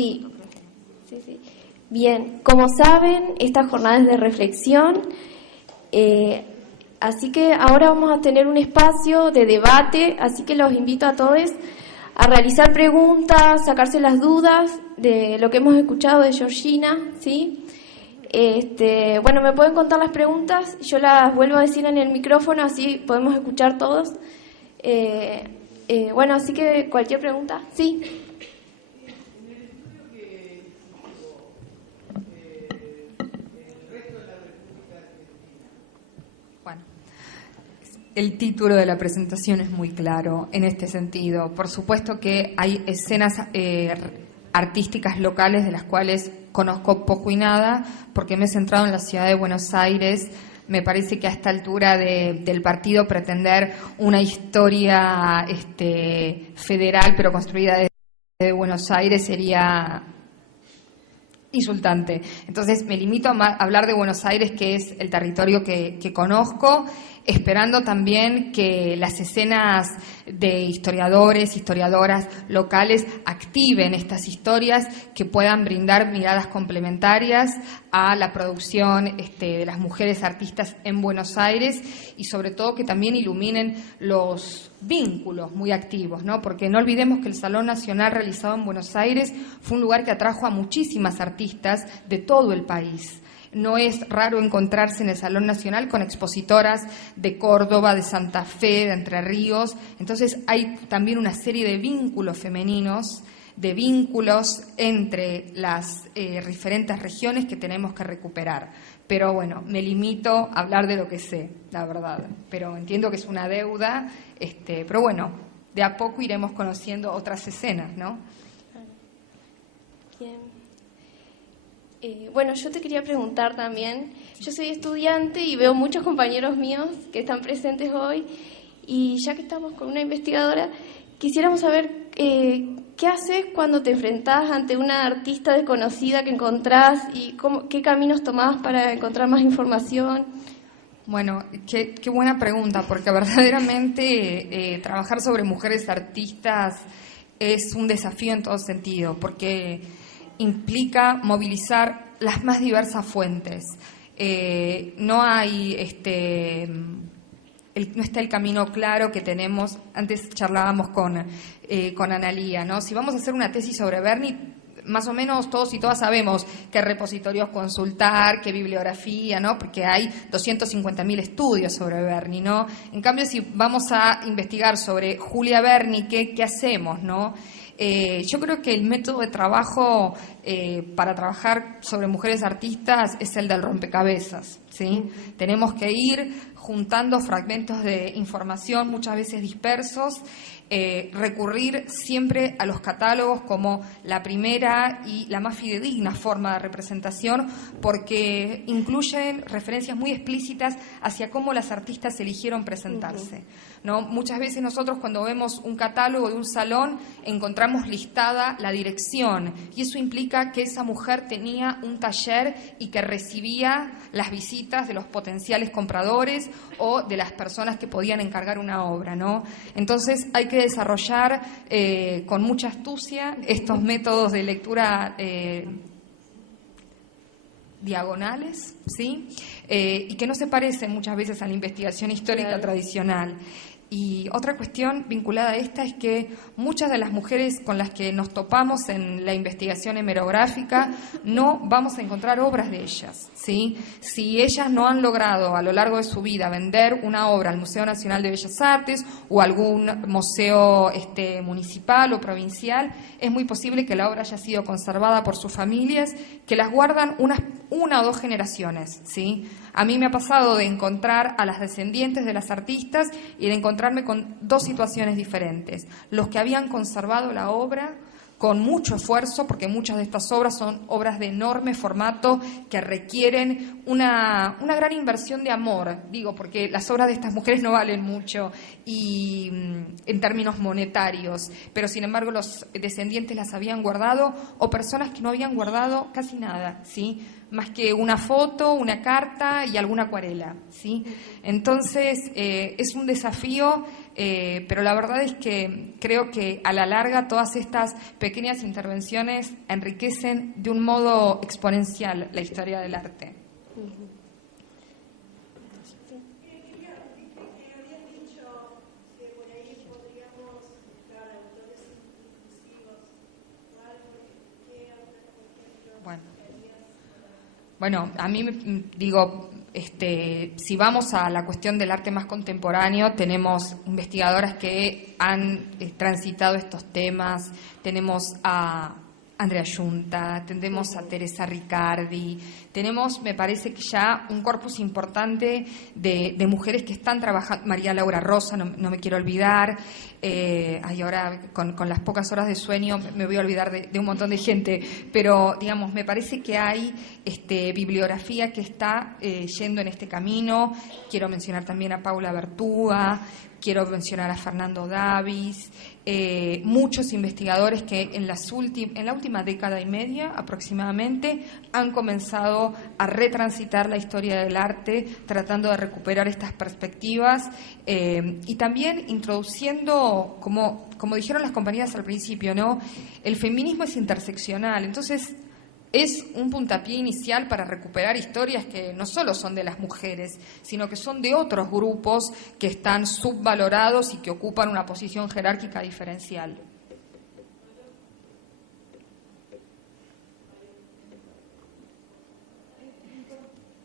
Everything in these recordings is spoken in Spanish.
Sí, sí. Bien, como saben, esta jornada es de reflexión, así que ahora vamos a tener un espacio de debate, así que los invito a todos a realizar preguntas, sacarse las dudas de lo que hemos escuchado de Georgina, ¿sí? Bueno, me pueden contar las preguntas, yo las vuelvo a decir en el micrófono, así podemos escuchar todos. Bueno, así que cualquier pregunta, sí. Bueno, el título de la presentación es muy claro en este sentido. Por supuesto que hay escenas artísticas locales de las cuales conozco poco y nada, porque me he centrado en la ciudad de Buenos Aires. Me parece que a esta altura del partido pretender una historia federal, pero construida desde Buenos Aires, sería insultante. Entonces me limito a hablar de Buenos Aires, que es el territorio que conozco, esperando también que las escenas de historiadores, historiadoras locales activen estas historias que puedan brindar miradas complementarias a la producción de las mujeres artistas en Buenos Aires, y sobre todo que también iluminen los vínculos muy activos, ¿no? Porque no olvidemos que el Salón Nacional realizado en Buenos Aires fue un lugar que atrajo a muchísimas artistas de todo el país. No es raro encontrarse en el Salón Nacional con expositoras de Córdoba, de Santa Fe, de Entre Ríos. Entonces hay también una serie de vínculos femeninos, de vínculos entre las diferentes regiones que tenemos que recuperar. Pero bueno, me limito a hablar de lo que sé, la verdad. Pero entiendo que es una deuda, pero bueno, de a poco iremos conociendo otras escenas, ¿no? Bien. Bueno, yo te quería preguntar también, yo soy estudiante y veo muchos compañeros míos que están presentes hoy, y ya que estamos con una investigadora, quisiéramos saber qué haces cuando te enfrentás ante una artista desconocida que encontrás y qué caminos tomás para encontrar más información. Bueno, qué buena pregunta, porque verdaderamente trabajar sobre mujeres artistas es un desafío en todo sentido, porque implica movilizar las más diversas fuentes. No hay no está el camino claro que tenemos. Antes charlábamos con Analía, ¿no? Si vamos a hacer una tesis sobre Berni, más o menos todos y todas sabemos qué repositorios consultar, qué bibliografía, ¿no? Porque hay 250.000 estudios sobre Berni, ¿no? En cambio, si vamos a investigar sobre Julia Berni, ¿qué hacemos, no? Yo creo que el método de trabajo para trabajar sobre mujeres artistas es el del rompecabezas, ¿sí? Tenemos que ir juntando fragmentos de información, muchas veces dispersos, recurrir siempre a los catálogos como la primera y la más fidedigna forma de representación, porque incluyen referencias muy explícitas hacia cómo las artistas eligieron presentarse, ¿no? Muchas veces nosotros, cuando vemos un catálogo de un salón, encontramos listada la dirección, y eso implica que esa mujer tenía un taller y que recibía las visitas de los potenciales compradores o de las personas que podían encargar una obra, ¿no? Entonces hay que desarrollar con mucha astucia estos métodos de lectura diagonales, ¿sí? Y que no se parecen muchas veces a la investigación histórica tradicional. Y otra cuestión vinculada a esta es que muchas de las mujeres con las que nos topamos en la investigación hemerográfica no vamos a encontrar obras de ellas, ¿sí? Si ellas no han logrado a lo largo de su vida vender una obra al Museo Nacional de Bellas Artes o algún museo municipal o provincial, es muy posible que la obra haya sido conservada por sus familias, que las guardan una o dos generaciones, ¿sí? A mí me ha pasado de encontrar a las descendientes de las artistas y de encontrarme con dos situaciones diferentes. Los que habían conservado la obra con mucho esfuerzo, porque muchas de estas obras son obras de enorme formato que requieren una gran inversión de amor, digo, porque las obras de estas mujeres no valen mucho y en términos monetarios, pero sin embargo los descendientes las habían guardado, o personas que no habían guardado casi nada, ¿sí? Más que una foto, una carta y alguna acuarela, ¿sí? Entonces es un desafío, pero la verdad es que creo que a la larga todas estas pequeñas intervenciones enriquecen de un modo exponencial la historia del arte. Bueno, a mí digo, si vamos a la cuestión del arte más contemporáneo, tenemos investigadoras que han transitado estos temas, tenemos a Andrea Giunta, tenemos a Teresa Riccardi, tenemos, me parece que ya un corpus importante de mujeres que están trabajando, María Laura Rosa, no me quiero olvidar, ahora con las pocas horas de sueño me voy a olvidar de un montón de gente, pero digamos, me parece que hay bibliografía que está yendo en este camino. Quiero mencionar también a Paula Bertúa, quiero mencionar a Fernando Davis, muchos investigadores que en la última década y media aproximadamente han comenzado a retransitar la historia del arte, tratando de recuperar estas perspectivas y también introduciendo, como dijeron las compañeras al principio, ¿no? El feminismo es interseccional, entonces es un puntapié inicial para recuperar historias que no solo son de las mujeres, sino que son de otros grupos que están subvalorados y que ocupan una posición jerárquica diferencial.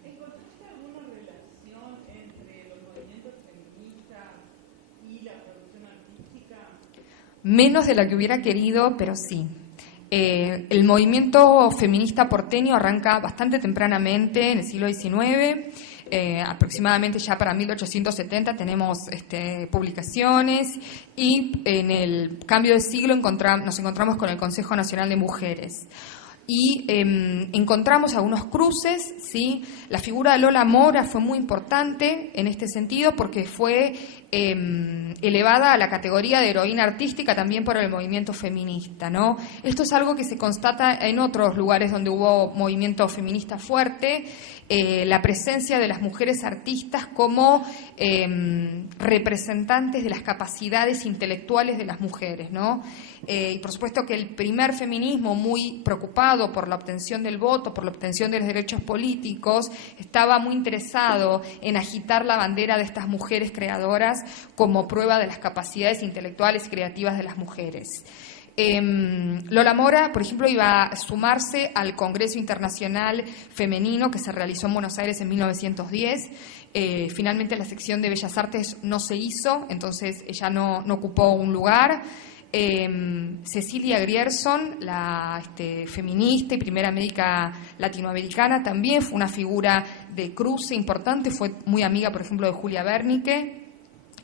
¿Encontraste alguna relación entre los movimientos feministas y la producción artística? Menos de la que hubiera querido, pero sí. El movimiento feminista porteño arranca bastante tempranamente, en el siglo XIX, aproximadamente ya para 1870 tenemos publicaciones, y en el cambio de siglo nos encontramos con el Consejo Nacional de Mujeres. Y encontramos algunos cruces, ¿sí? La figura de Lola Mora fue muy importante en este sentido porque fue elevada a la categoría de heroína artística también por el movimiento feminista, ¿no? Esto es algo que se constata en otros lugares donde hubo movimiento feminista fuerte, la presencia de las mujeres artistas como representantes de las capacidades intelectuales de las mujeres, ¿no? Y por supuesto que el primer feminismo, muy preocupado por la obtención del voto, por la obtención de los derechos políticos, estaba muy interesado en agitar la bandera de estas mujeres creadoras como prueba de las capacidades intelectuales y creativas de las mujeres. Lola Mora, por ejemplo, iba a sumarse al Congreso Internacional Femenino que se realizó en Buenos Aires en 1910. Finalmente la sección de Bellas Artes no se hizo, entonces ella no ocupó un lugar. Cecilia Grierson, la feminista y primera médica latinoamericana, también fue una figura de cruce importante, fue muy amiga, por ejemplo, de Julia Bernicke.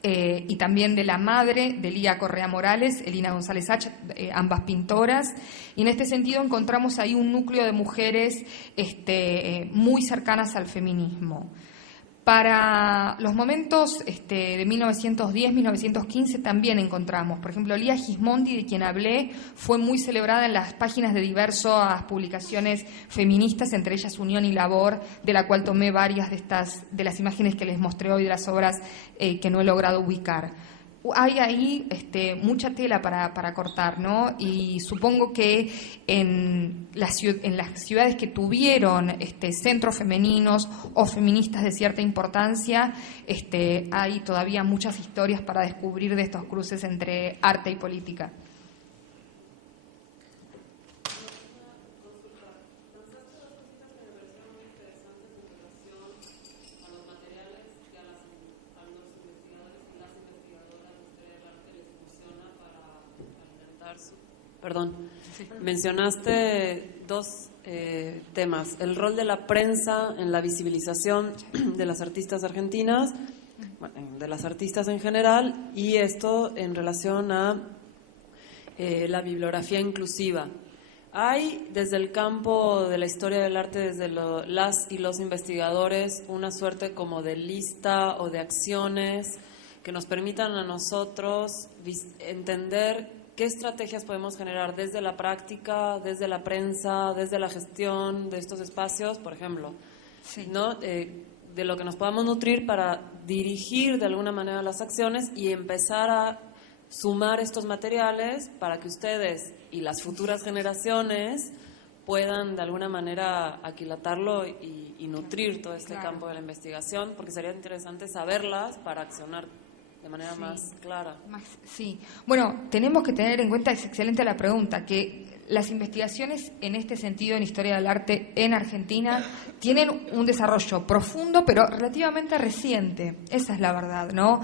Y también de la madre de Lía Correa Morales, Elina González H., ambas pintoras, y en este sentido encontramos ahí un núcleo de mujeres muy cercanas al feminismo. Para los momentos de 1910-1915 también encontramos, por ejemplo, Lía Gismondi, de quien hablé, fue muy celebrada en las páginas de diversas publicaciones feministas, entre ellas Unión y Labor, de la cual tomé varias de las imágenes que les mostré hoy de las obras que no he logrado ubicar. Hay ahí mucha tela para cortar, ¿no? Y supongo que en las ciudades que tuvieron centros femeninos o feministas de cierta importancia, hay todavía muchas historias para descubrir de estos cruces entre arte y política. Perdón, mencionaste dos temas, el rol de la prensa en la visibilización de las artistas argentinas, de las artistas en general, y esto en relación a la bibliografía inclusiva. Hay desde el campo de la historia del arte, desde las y los investigadores, una suerte como de lista o de acciones que nos permitan a nosotros entender qué estrategias podemos generar desde la práctica, desde la prensa, desde la gestión de estos espacios, por ejemplo, Sí. ¿no? De lo que nos podamos nutrir para dirigir de alguna manera las acciones y empezar a sumar estos materiales para que ustedes y las futuras generaciones puedan de alguna manera aquilatarlo y nutrir todo este campo de la investigación, porque sería interesante saberlas para accionar de manera más clara. Sí. Bueno, tenemos que tener en cuenta, es excelente la pregunta, que las investigaciones en este sentido en historia del arte en Argentina tienen un desarrollo profundo, pero relativamente reciente. Esa es la verdad, ¿no?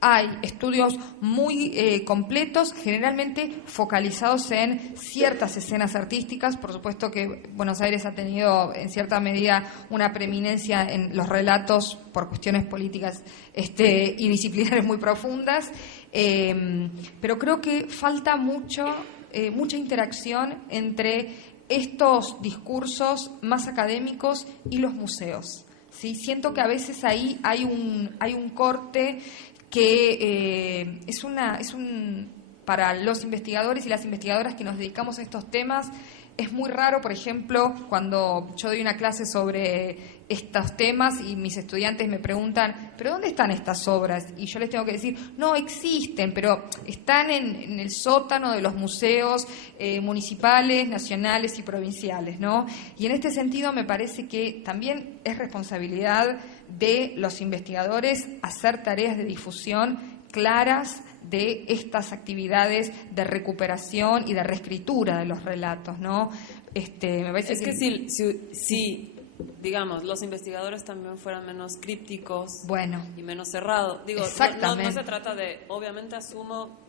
Hay estudios muy completos, generalmente focalizados en ciertas escenas artísticas. Por supuesto que Buenos Aires ha tenido en cierta medida una preeminencia en los relatos por cuestiones políticas y disciplinares muy profundas, pero creo que falta mucha interacción entre estos discursos más académicos y los museos. ¿Sí? Siento que a veces ahí hay un corte que para los investigadores y las investigadoras que nos dedicamos a estos temas, es muy raro, por ejemplo, cuando yo doy una clase sobre estos temas y mis estudiantes me preguntan, ¿pero dónde están estas obras? Y yo les tengo que decir, no existen, pero están en el sótano de los museos municipales, nacionales y provinciales, ¿no? Y en este sentido me parece que también es responsabilidad de los investigadores hacer tareas de difusión claras de estas actividades de recuperación y de reescritura de los relatos, ¿no? Me parece es que si digamos, los investigadores también fueran menos crípticos y menos cerrados. Digo, no se trata de, obviamente asumo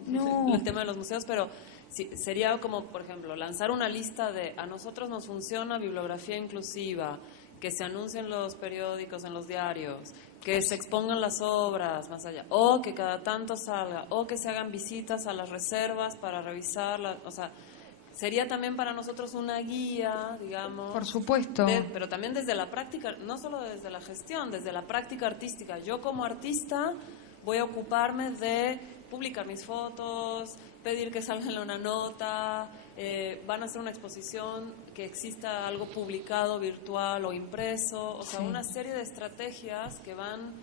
el tema de los museos, pero sería como, por ejemplo, lanzar una lista de a nosotros nos funciona bibliografía inclusiva, que se anuncien en los periódicos, en los diarios, que se expongan las obras más allá, o que cada tanto salga, o que se hagan visitas a las reservas para revisarlas, o sea, sería también para nosotros una guía, digamos. Por supuesto. Pero también desde la práctica, no solo desde la gestión, desde la práctica artística. Yo como artista voy a ocuparme de publicar mis fotos, pedir que salga una nota, van a hacer una exposición, que exista algo publicado, virtual o impreso, o sea, una serie de estrategias que van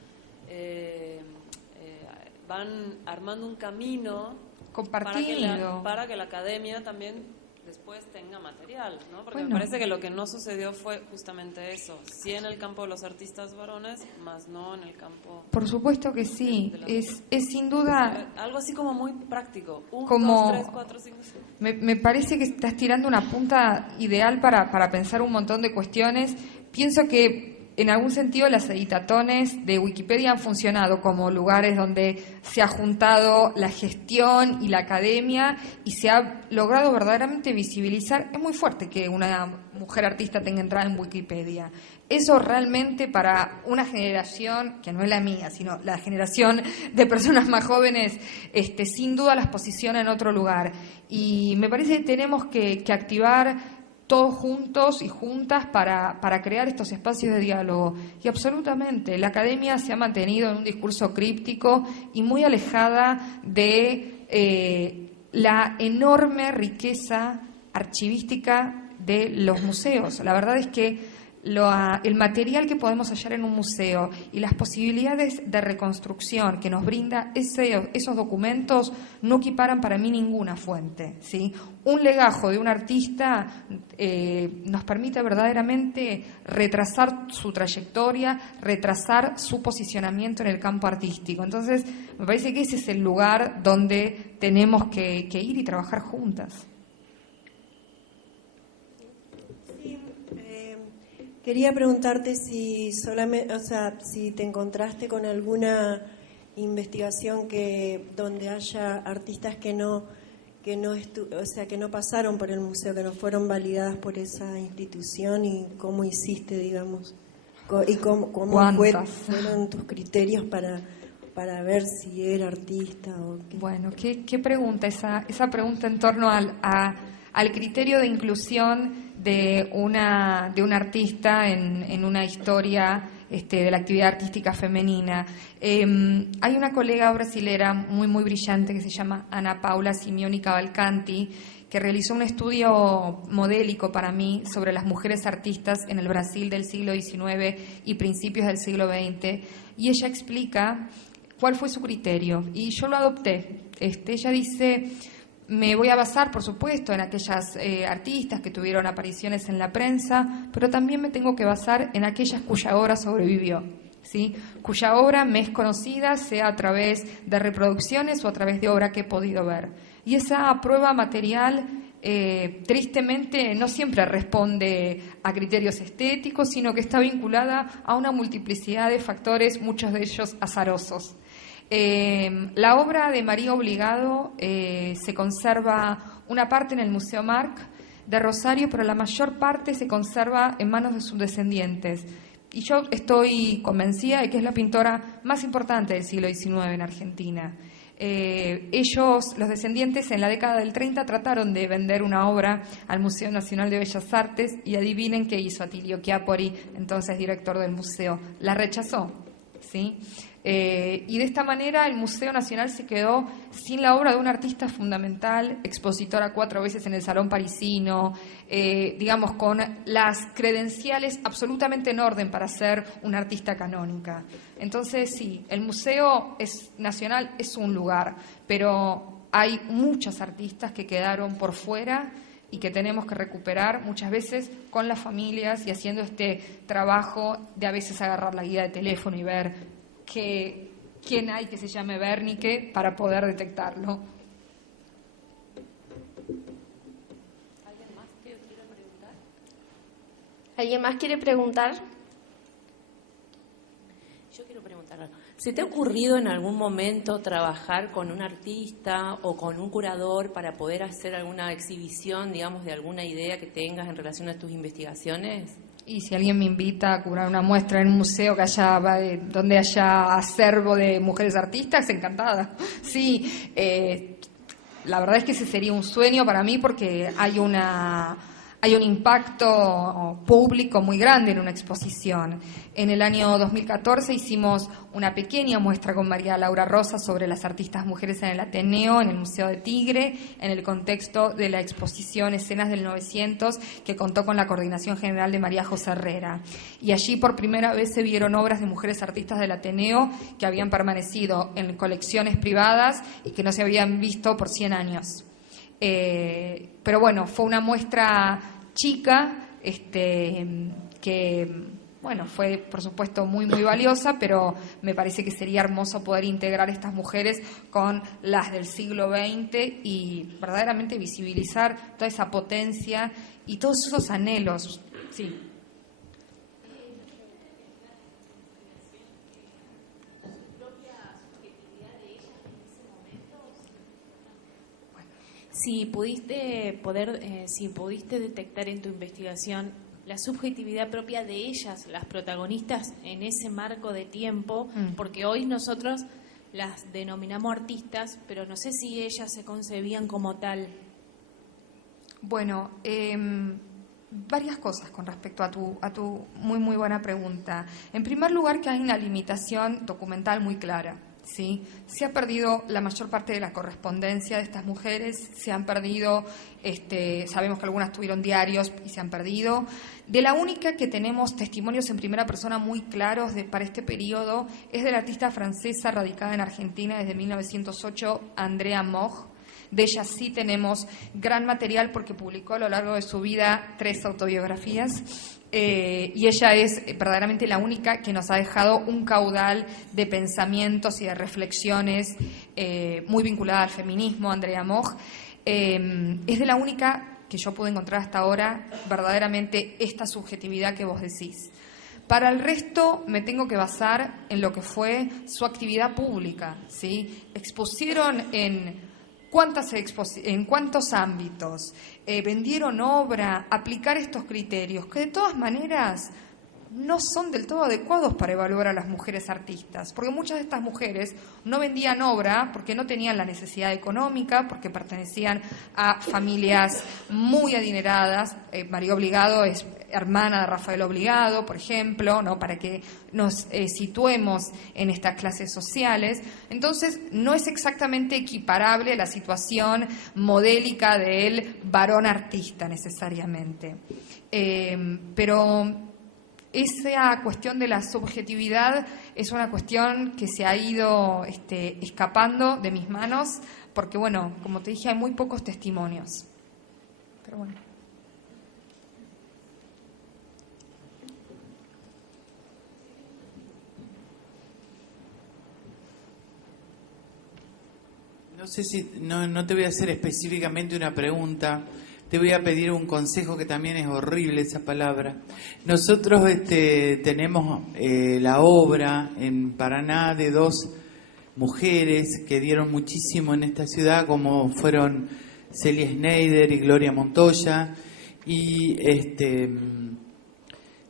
armando un camino compartido para que la academia también después tenga material, ¿no? Porque me parece que lo que no sucedió fue justamente eso, sí en el campo de los artistas varones, más no en el campo... Por supuesto que sí, es sin duda... Algo así como muy práctico, 1, como 2, 3, 4, 5, 6. Me parece que estás tirando una punta ideal para pensar un montón de cuestiones. Pienso que en algún sentido las editatones de Wikipedia han funcionado como lugares donde se ha juntado la gestión y la academia y se ha logrado verdaderamente visibilizar. Es muy fuerte que una mujer artista tenga entrada en Wikipedia. Eso realmente para una generación, que no es la mía, sino la generación de personas más jóvenes, sin duda las posiciona en otro lugar. Y me parece que tenemos que activar todos juntos y juntas para crear estos espacios de diálogo. Y absolutamente, la academia se ha mantenido en un discurso críptico y muy alejada de la enorme riqueza archivística de los museos. La verdad es que el material que podemos hallar en un museo y las posibilidades de reconstrucción que nos brinda esos documentos no equiparan para mí ninguna fuente, ¿sí? Un legajo de un artista nos permite verdaderamente retrasar su trayectoria, retrasar su posicionamiento en el campo artístico. Entonces, me parece que ese es el lugar donde tenemos que ir y trabajar juntas. Quería preguntarte si si te encontraste con alguna investigación donde haya artistas que no pasaron por el museo, que no fueron validadas por esa institución, y cómo hiciste, digamos, y cómo fueron tus criterios para ver si era artista o qué. Bueno, qué pregunta esa pregunta en torno a al criterio de inclusión de una artista en una historia de la actividad artística femenina. Hay una colega brasilera muy, muy brillante que se llama Ana Paula Simeoni Cavalcanti, que realizó un estudio modélico para mí sobre las mujeres artistas en el Brasil del siglo XIX y principios del siglo XX, y ella explica cuál fue su criterio, y yo lo adopté. Ella dice: me voy a basar, por supuesto, en aquellas artistas que tuvieron apariciones en la prensa, pero también me tengo que basar en aquellas cuya obra sobrevivió, ¿sí? Cuya obra me es conocida, sea a través de reproducciones o a través de obra que he podido ver. Y esa prueba material, tristemente, no siempre responde a criterios estéticos, sino que está vinculada a una multiplicidad de factores, muchos de ellos azarosos. La obra de María Obligado se conserva una parte en el Museo Marc de Rosario, pero la mayor parte se conserva en manos de sus descendientes. Y yo estoy convencida de que es la pintora más importante del siglo XIX en Argentina. Ellos, los descendientes, en la década del 30 trataron de vender una obra al Museo Nacional de Bellas Artes y adivinen qué hizo Atilio Chiappori, entonces director del museo. La rechazó, ¿sí? Y de esta manera el Museo Nacional se quedó sin la obra de un artista fundamental, expositora 4 veces en el Salón Parisino, digamos, con las credenciales absolutamente en orden para ser una artista canónica. Entonces, sí, el Museo Nacional es un lugar, pero hay muchas artistas que quedaron por fuera y que tenemos que recuperar muchas veces con las familias y haciendo este trabajo de a veces agarrar la guía de teléfono y ver quién hay que se llame Wernicke para poder detectarlo. ¿Alguien más quiere preguntar? Yo quiero preguntar, ¿se te ha ocurrido en algún momento trabajar con un artista o con un curador para poder hacer alguna exhibición, digamos, de alguna idea que tengas en relación a tus investigaciones? Y si alguien me invita a curar una muestra en un museo que donde haya acervo de mujeres artistas, encantada. Sí, la verdad es que ese sería un sueño para mí porque hay un impacto público muy grande en una exposición. En el año 2014 hicimos una pequeña muestra con María Laura Rosa sobre las artistas mujeres en el Ateneo, en el Museo de Tigre, en el contexto de la exposición Escenas del 900, que contó con la coordinación general de María José Herrera. Y allí por primera vez se vieron obras de mujeres artistas del Ateneo que habían permanecido en colecciones privadas y que no se habían visto por 100 años. Pero bueno, fue una muestra chica que, bueno, fue por supuesto muy, muy valiosa, pero me parece que sería hermoso poder integrar estas mujeres con las del siglo XX y verdaderamente visibilizar toda esa potencia y todos esos anhelos. Sí. Si pudiste detectar en tu investigación la subjetividad propia de ellas, las protagonistas, en ese marco de tiempo, porque hoy nosotros las denominamos artistas, pero no sé si ellas se concebían como tal. Bueno, varias cosas con respecto a tu muy, muy buena pregunta. En primer lugar, que hay una limitación documental muy clara. ¿Sí? Se ha perdido la mayor parte de la correspondencia de estas mujeres, se han perdido, sabemos que algunas tuvieron diarios y se han perdido. De la única que tenemos testimonios en primera persona muy claros para este periodo es de la artista francesa radicada en Argentina desde 1908, Andrea Moch. De ella sí tenemos gran material porque publicó a lo largo de su vida 3 autobiografías. Y ella es verdaderamente la única que nos ha dejado un caudal de pensamientos y de reflexiones muy vinculada al feminismo, Andrea Moch. Es de la única que yo pude encontrar hasta ahora verdaderamente esta subjetividad que vos decís. Para el resto me tengo que basar en lo que fue su actividad pública, ¿sí? Expusieron en cuántos ámbitos, vendieron obra, aplicar estos criterios, que de todas maneras no son del todo adecuados para evaluar a las mujeres artistas, porque muchas de estas mujeres no vendían obra porque no tenían la necesidad económica, porque pertenecían a familias muy adineradas. María Obligado es hermana de Rafael Obligado, por ejemplo, ¿no? Para que nos situemos en estas clases sociales. Entonces, no es exactamente equiparable la situación modélica del varón artista necesariamente. Pero esa cuestión de la subjetividad es una cuestión que se ha ido escapando de mis manos porque, bueno, como te dije, hay muy pocos testimonios. Pero bueno. No sé si, no te voy a hacer específicamente una pregunta. Te voy a pedir un consejo, que también es horrible esa palabra. Nosotros tenemos la obra en Paraná de 2 mujeres que dieron muchísimo en esta ciudad, como fueron Celia Schneider y Gloria Montoya. Y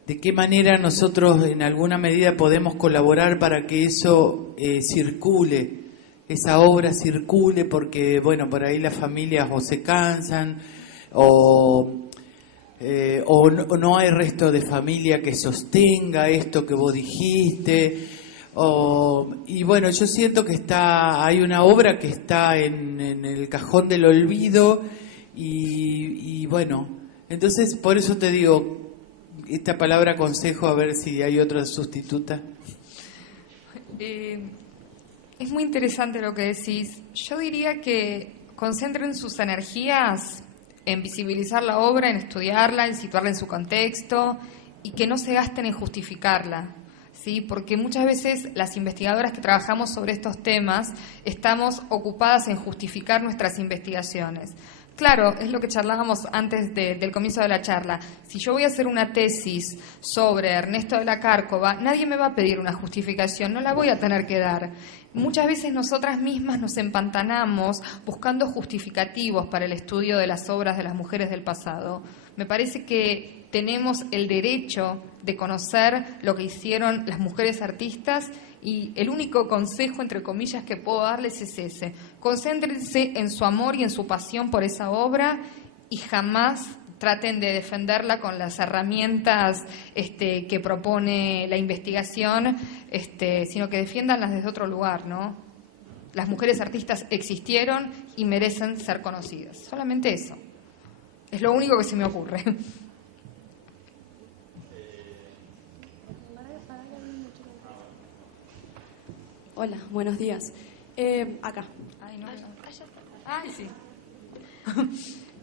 de qué manera nosotros en alguna medida podemos colaborar para que eso circule, esa obra circule, porque bueno, por ahí las familias o se cansan, o no hay resto de familia que sostenga esto que vos dijiste, y bueno, yo siento que hay una obra que está en el cajón del olvido, y bueno, entonces por eso te digo esta palabra consejo, a ver si hay otra sustituta. Es muy interesante lo que decís. Yo diría que concentren sus energías en visibilizar la obra, en estudiarla, en situarla en su contexto y que no se gasten en justificarla, ¿sí? Porque muchas veces las investigadoras que trabajamos sobre estos temas estamos ocupadas en justificar nuestras investigaciones. Claro, es lo que charlábamos antes del comienzo de la charla. Si yo voy a hacer una tesis sobre Ernesto de la Cárcova, nadie me va a pedir una justificación, no la voy a tener que dar. Muchas veces nosotras mismas nos empantanamos buscando justificativos para el estudio de las obras de las mujeres del pasado. Me parece que tenemos el derecho de conocer lo que hicieron las mujeres artistas y el único consejo, entre comillas, que puedo darles es ese. Concéntrense en su amor y en su pasión por esa obra y jamás traten de defenderla con las herramientas que propone la investigación, sino que defiéndanlas desde otro lugar, ¿no? Las mujeres artistas existieron y merecen ser conocidas. Solamente eso. Es lo único que se me ocurre. Hola, buenos días. Acá. Ay, no. Ay, sí.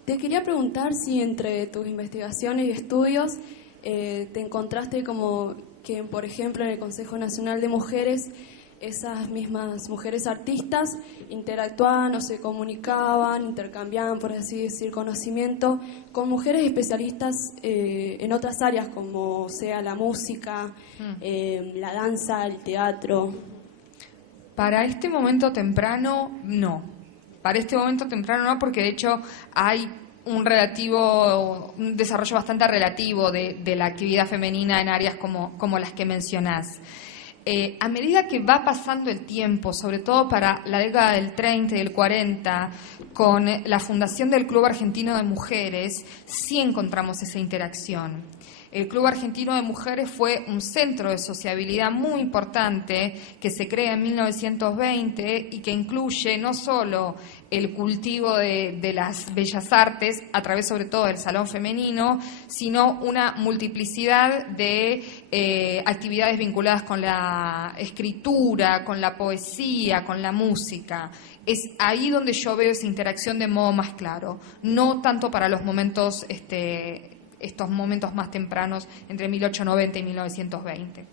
Te quería preguntar si entre tus investigaciones y estudios te encontraste como que, por ejemplo, en el Consejo Nacional de Mujeres, esas mismas mujeres artistas interactuaban o se comunicaban, intercambiaban, por así decir, conocimiento con mujeres especialistas en otras áreas, como sea la música, la danza, el teatro. Para este momento temprano, no. Para este momento temprano no, porque de hecho hay un desarrollo bastante relativo de la actividad femenina en áreas como las que mencionás. A medida que va pasando el tiempo, sobre todo para la década del 30 y del 40, con la fundación del Club Argentino de Mujeres, sí encontramos esa interacción. El Club Argentino de Mujeres fue un centro de sociabilidad muy importante que se crea en 1920 y que incluye no solo el cultivo de las bellas artes a través sobre todo del salón femenino, sino una multiplicidad de actividades vinculadas con la escritura, con la poesía, con la música. Es ahí donde yo veo esa interacción de modo más claro, no tanto para los momentos estos momentos más tempranos entre 1890 y 1920.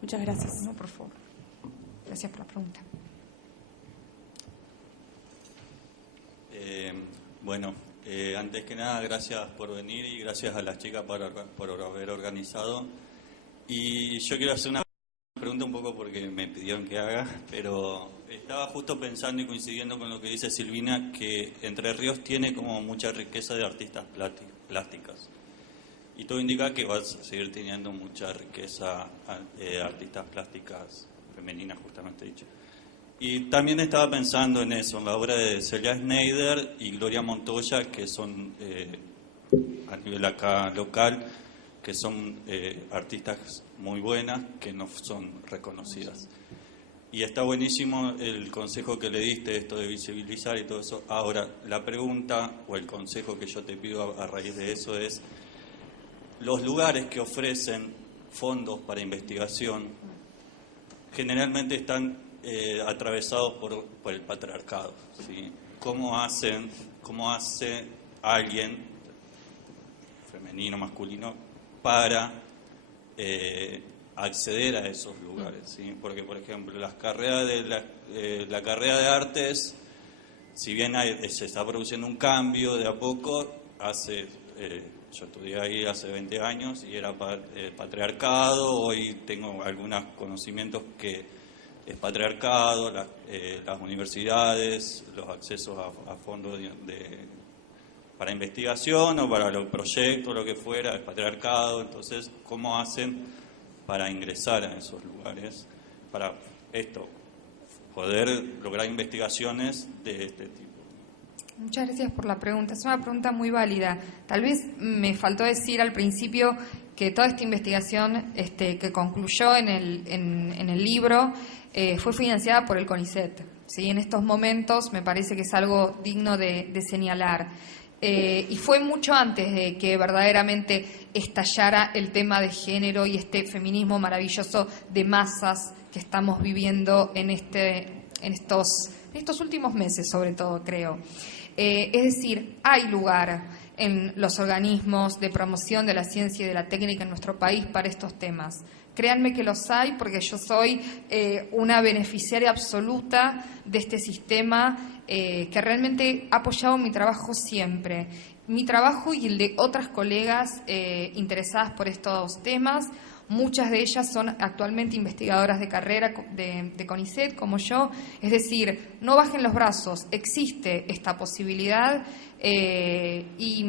Muchas gracias. No, por favor. Gracias por la pregunta. Antes que nada, gracias por venir y gracias a las chicas por haber organizado. Y yo quiero hacer una pregunta un poco porque me pidieron que haga, pero estaba justo pensando y coincidiendo con lo que dice Silvina, que Entre Ríos tiene como mucha riqueza de artistas plásticas. y todo indica que vas a seguir teniendo mucha riqueza artistas plásticas femeninas, justamente dicho. Y también estaba pensando en eso, en la obra de Celia Schneider y Gloria Montoya, que son a nivel acá local, que son artistas muy buenas, que no son reconocidas. Y está buenísimo el consejo que le diste, esto de visibilizar y todo eso. Ahora, la pregunta o el consejo que yo te pido a raíz de eso es, los lugares que ofrecen fondos para investigación generalmente están atravesados por el patriarcado, ¿sí? ¿Cómo hace alguien, femenino, masculino, para acceder a esos lugares, ¿sí? Porque, por ejemplo, la carrera de artes, si bien se está produciendo un cambio de a poco, yo estudié ahí hace 20 años y era patriarcado. Hoy tengo algunos conocimientos que es patriarcado, las universidades, los accesos a fondos para investigación o para los proyectos, lo que fuera, es patriarcado. Entonces, ¿cómo hacen para ingresar a esos lugares, para poder lograr investigaciones de este tipo? Muchas gracias por la pregunta. Es una pregunta muy válida. Tal vez me faltó decir al principio que toda esta investigación que concluyó en el libro fue financiada por el CONICET. ¿Sí? En estos momentos me parece que es algo digno de señalar. Y fue mucho antes de que verdaderamente estallara el tema de género y este feminismo maravilloso de masas que estamos viviendo en estos últimos meses, sobre todo, creo. Es decir, hay lugar en los organismos de promoción de la ciencia y de la técnica en nuestro país para estos temas. Créanme que los hay, porque yo soy una beneficiaria absoluta de este sistema que realmente ha apoyado mi trabajo siempre. Mi trabajo y el de otras colegas interesadas por estos temas. Muchas de ellas son actualmente investigadoras de carrera de CONICET, como yo. Es decir, no bajen los brazos, existe esta posibilidad y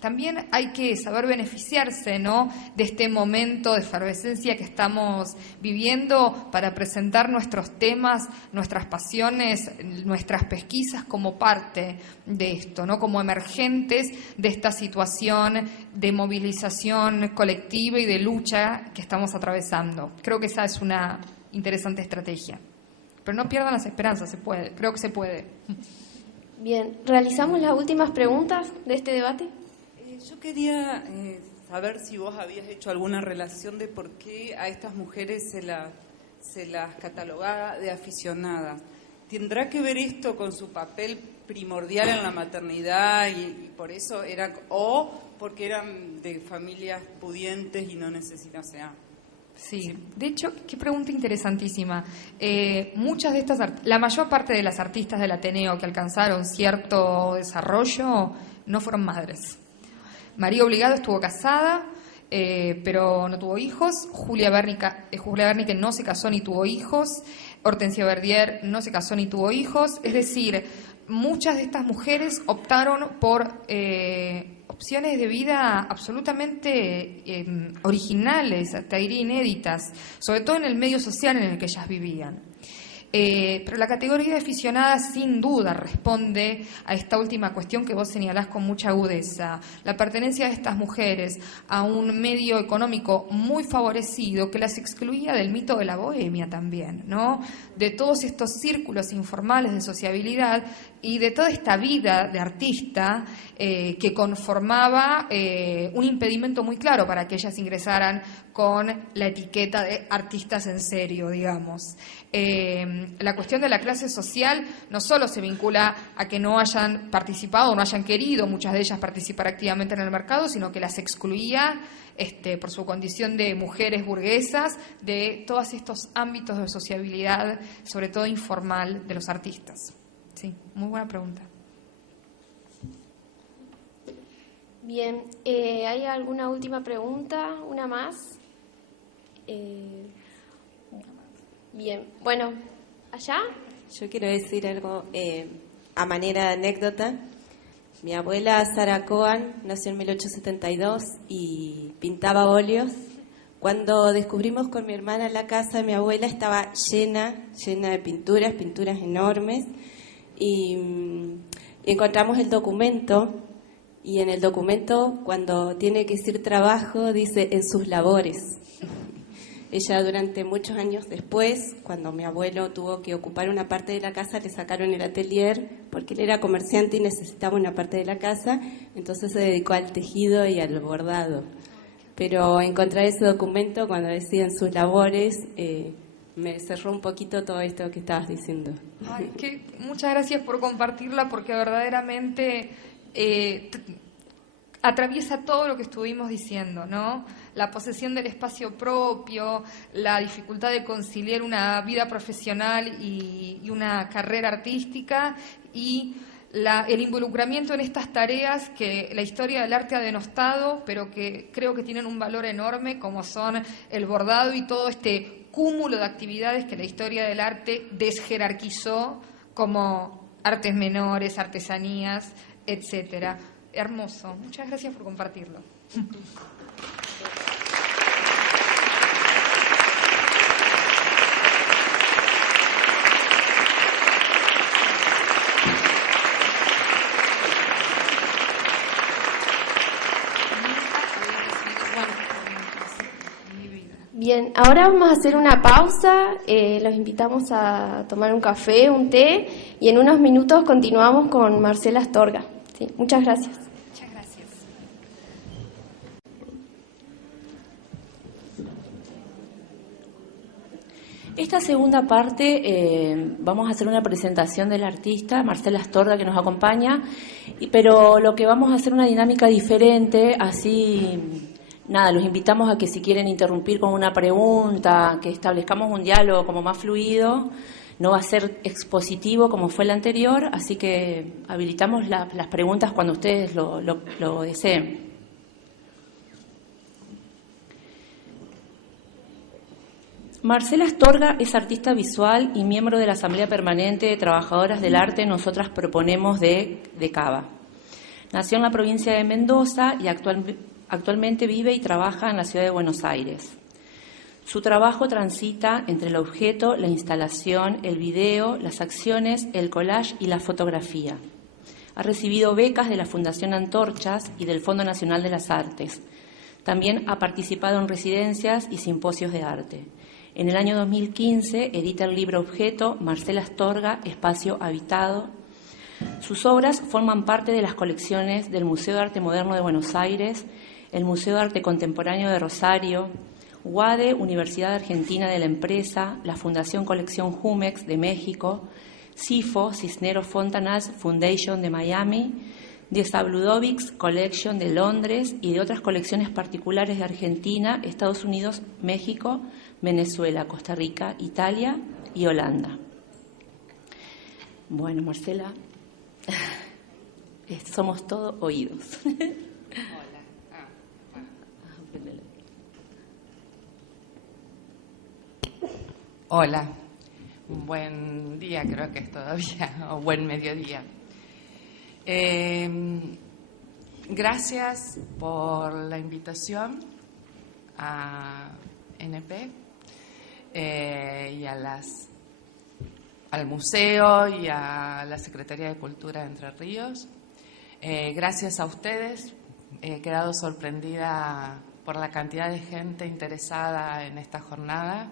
también hay que saber beneficiarse, ¿no?, de este momento de efervescencia que estamos viviendo para presentar nuestros temas, nuestras pasiones, nuestras pesquisas como parte de esto, ¿no?, como emergentes de esta situación de movilización colectiva y de lucha que estamos atravesando. Creo que esa es una interesante estrategia. Pero no pierdan las esperanzas, se puede, creo que se puede. Bien, ¿realizamos las últimas preguntas de este debate? Yo quería saber si vos habías hecho alguna relación de por qué a estas mujeres se las catalogaba de aficionadas. ¿Tendrá que ver esto con su papel primordial en la maternidad y por eso eran, o porque eran de familias pudientes y no necesitan, Sí, de hecho, qué pregunta interesantísima. Muchas de estas, la mayor parte de las artistas del Ateneo que alcanzaron cierto desarrollo no fueron madres. María Obligado estuvo casada, pero no tuvo hijos. Julia Bernique no se casó ni tuvo hijos. Hortensia Verdier no se casó ni tuvo hijos. Es decir, muchas de estas mujeres optaron por opciones de vida absolutamente originales, hasta diría inéditas, sobre todo en el medio social en el que ellas vivían. Pero la categoría de aficionada sin duda responde a esta última cuestión que vos señalás con mucha agudeza. La pertenencia de estas mujeres a un medio económico muy favorecido que las excluía del mito de la bohemia también, ¿no?, de todos estos círculos informales de sociabilidad y de toda esta vida de artista que conformaba un impedimento muy claro para que ellas ingresaran con la etiqueta de artistas en serio, digamos. La cuestión de la clase social no solo se vincula a que no hayan participado o no hayan querido muchas de ellas participar activamente en el mercado, sino que las excluía por su condición de mujeres burguesas de todos estos ámbitos de sociabilidad, sobre todo informal, de los artistas. Sí, muy buena pregunta. Bien, ¿hay alguna última pregunta? ¿Una más? Bien, bueno, ¿allá? Yo quiero decir algo a manera de anécdota. Mi abuela Sara Cohen nació en 1872 y pintaba óleos. Cuando descubrimos con mi hermana la casa de mi abuela estaba llena de pinturas enormes, y encontramos el documento, y en el documento, cuando tiene que decir trabajo, dice en sus labores. Ella durante muchos años después, cuando mi abuelo tuvo que ocupar una parte de la casa, le sacaron el atelier porque él era comerciante y necesitaba una parte de la casa, entonces se dedicó al tejido y al bordado. Pero encontrar ese documento cuando decía en sus labores, me cerró un poquito todo esto que estabas diciendo. Ay, muchas gracias por compartirla, porque verdaderamente atraviesa todo lo que estuvimos diciendo, ¿no? La posesión del espacio propio, la dificultad de conciliar una vida profesional y una carrera artística, y el involucramiento en estas tareas que la historia del arte ha denostado, pero que creo que tienen un valor enorme, como son el bordado y todo este cúmulo de actividades que la historia del arte desjerarquizó, como artes menores, artesanías, etcétera. Hermoso. Muchas gracias por compartirlo. Bien, ahora vamos a hacer una pausa, los invitamos a tomar un café, un té, y en unos minutos continuamos con Marcela Astorga. Sí, muchas gracias. Muchas gracias. Esta segunda parte vamos a hacer una presentación del artista Marcela Astorga, que nos acompaña, pero lo que vamos a hacer una dinámica diferente, así... Nada, los invitamos a que si quieren interrumpir con una pregunta, que establezcamos un diálogo como más fluido. No va a ser expositivo como fue el anterior, así que habilitamos las preguntas cuando ustedes lo deseen. Marcela Astorga es artista visual y miembro de la Asamblea Permanente de Trabajadoras del Arte Nosotras Proponemos de Cava. Nació en la provincia de Mendoza y actualmente vive y trabaja en la ciudad de Buenos Aires. Su trabajo transita entre el objeto, la instalación, el video, las acciones, el collage y la fotografía. Ha recibido becas de la Fundación Antorchas y del Fondo Nacional de las Artes. También ha participado en residencias y simposios de arte. En el año 2015 edita el libro objeto Marcela Astorga, Espacio Habitado. Sus obras forman parte de las colecciones del Museo de Arte Moderno de Buenos Aires, el Museo de Arte Contemporáneo de Rosario, UADE, Universidad Argentina de la Empresa, la Fundación Colección Jumex de México, CIFO, Cisneros Fontanals Foundation de Miami, de Zabludovics Collection de Londres y de otras colecciones particulares de Argentina, Estados Unidos, México, Venezuela, Costa Rica, Italia y Holanda. Bueno, Marcela, somos todos oídos. Hola, buen día, creo que es todavía, o buen mediodía. Gracias por la invitación a NP y al museo y a la Secretaría de Cultura de Entre Ríos. Gracias a ustedes, he quedado sorprendida por la cantidad de gente interesada en esta jornada.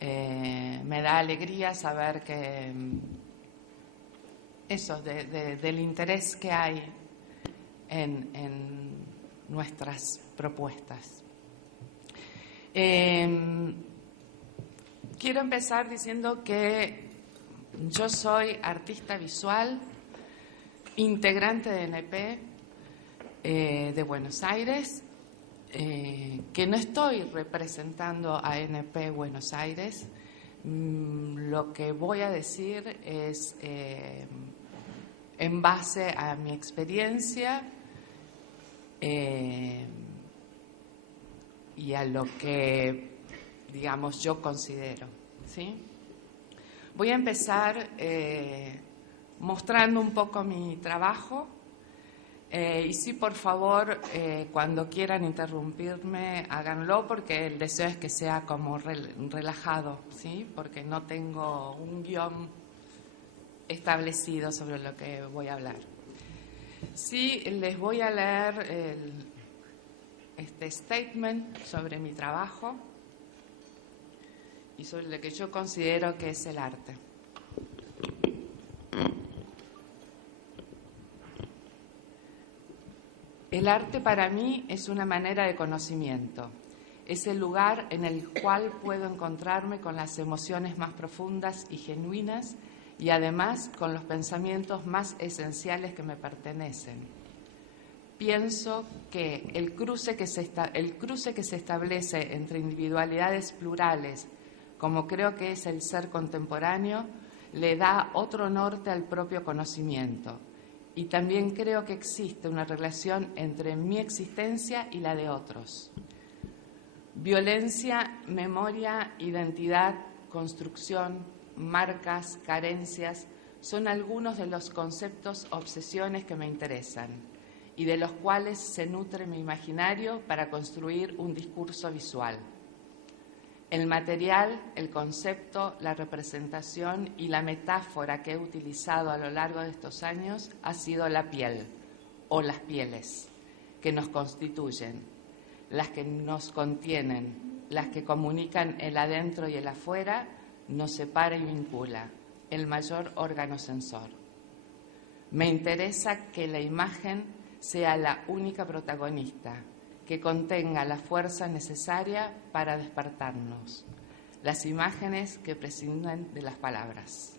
Me da alegría saber que eso, del interés que hay en nuestras propuestas. Quiero empezar diciendo que yo soy artista visual, integrante de NP de Buenos Aires, que no estoy representando a NP Buenos Aires. Lo que voy a decir es en base a mi experiencia y a lo que, digamos, yo considero, ¿sí? Voy a empezar mostrando un poco mi trabajo Y sí, por favor, cuando quieran interrumpirme, háganlo, porque el deseo es que sea como relajado, ¿sí? Porque no tengo un guión establecido sobre lo que voy a hablar. Sí, les voy a leer este statement sobre mi trabajo y sobre lo que yo considero que es el arte. El arte para mí es una manera de conocimiento. Es el lugar en el cual puedo encontrarme con las emociones más profundas y genuinas y además con los pensamientos más esenciales que me pertenecen. Pienso que el cruce que se establece entre individualidades plurales, como creo que es el ser contemporáneo, le da otro norte al propio conocimiento. Y también creo que existe una relación entre mi existencia y la de otros. Violencia, memoria, identidad, construcción, marcas, carencias, son algunos de los conceptos, obsesiones que me interesan y de los cuales se nutre mi imaginario para construir un discurso visual. El material, el concepto, la representación y la metáfora que he utilizado a lo largo de estos años ha sido la piel o las pieles que nos constituyen, las que nos contienen, las que comunican el adentro y el afuera, nos separa y vincula, el mayor órgano sensor. Me interesa que la imagen sea la única protagonista, que contenga la fuerza necesaria para despertarnos, las imágenes que prescinden de las palabras.